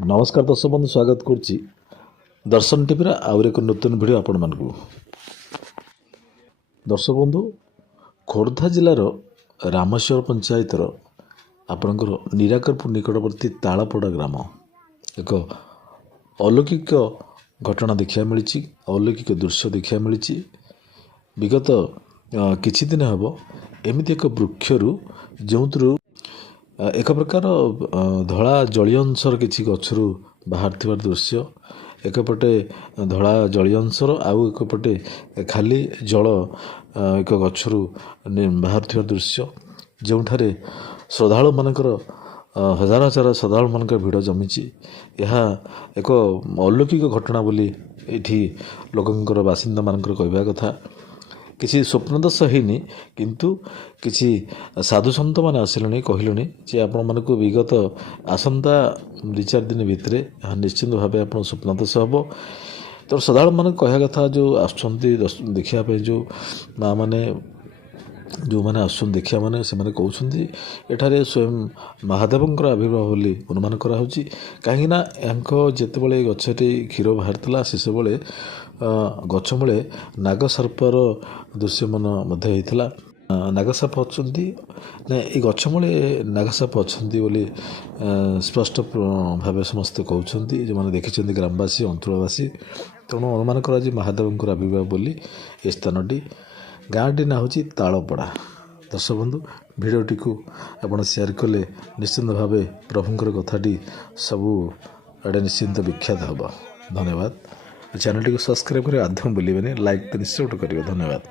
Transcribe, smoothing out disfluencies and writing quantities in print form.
नमस्कार दर्शक बंधु स्वागत करुच्ची दर्शन टीवी आउर एक नूतन भिड आपण मान दर्शक बंधु खोर्धा जिलार रामेश्वर पंचायतर आपणकर निराकरपुर निकटवर्ती तालपड़ा ग्राम एक अलौकिक घटना देखा मिली अलौकिक दृश्य देखा मिली विगत किछि दिन हम एमती एक वृक्षरु जो एक प्रकार धला जलीय अंशर किसी गचरू बाहर दृश्य एकपटे धला जलीय अंशर आउ एकपटे खाली जल एक गचरू बाहर दृश्य जो श्रद्धालु मानकर हजार हजार श्रद्धालु मानकर भिड़ जमी यह एक अलौकिक घटना बोली ये लोकंर बासिंदा मानकर कहवा कथा किसी स्वप्नदश होनी किंतु किसी साधु सन्त मैंने आसिले कहले जे आपण मानक विगत आसंता 2-4 दिन भितर निश्चिंत भाव आप स्वप्नदश हम तो श्रद्धालु मान कह कथा जो आसापे जो माँ मैंने जो मैंने आसुन देखा मैंने से कहते एठारे स्वयं महादेवंकर आविर्भाव बोली अनुमान करा कहीं जिते गछटी क्षीर बाहर से सब गछमूले नागसर्पर दृश्य मन होता नागसाप अच्छा ये गछमूले नागसाप अच्छा बोली स्पष्ट भाव समस्ते कहते जो मैंने देखी ग्रामवासी अंचलवासी तेणु अनुमान करा महादेवंकर आविर्भाव बोली ये स्थानटी गाँटी ना हूँ तालपड़ा। दर्शक बंधु भिडियोटी को आप शेयर कले निश्चिंत भाव प्रभुंर कथाटी सबू आड़े निश्चिंत विख्यात हम। धन्यवाद। चैनल टी को सब्सक्राइब कर आध्यम बोलें लाइक तो निश्चय करेंगे। धन्यवाद।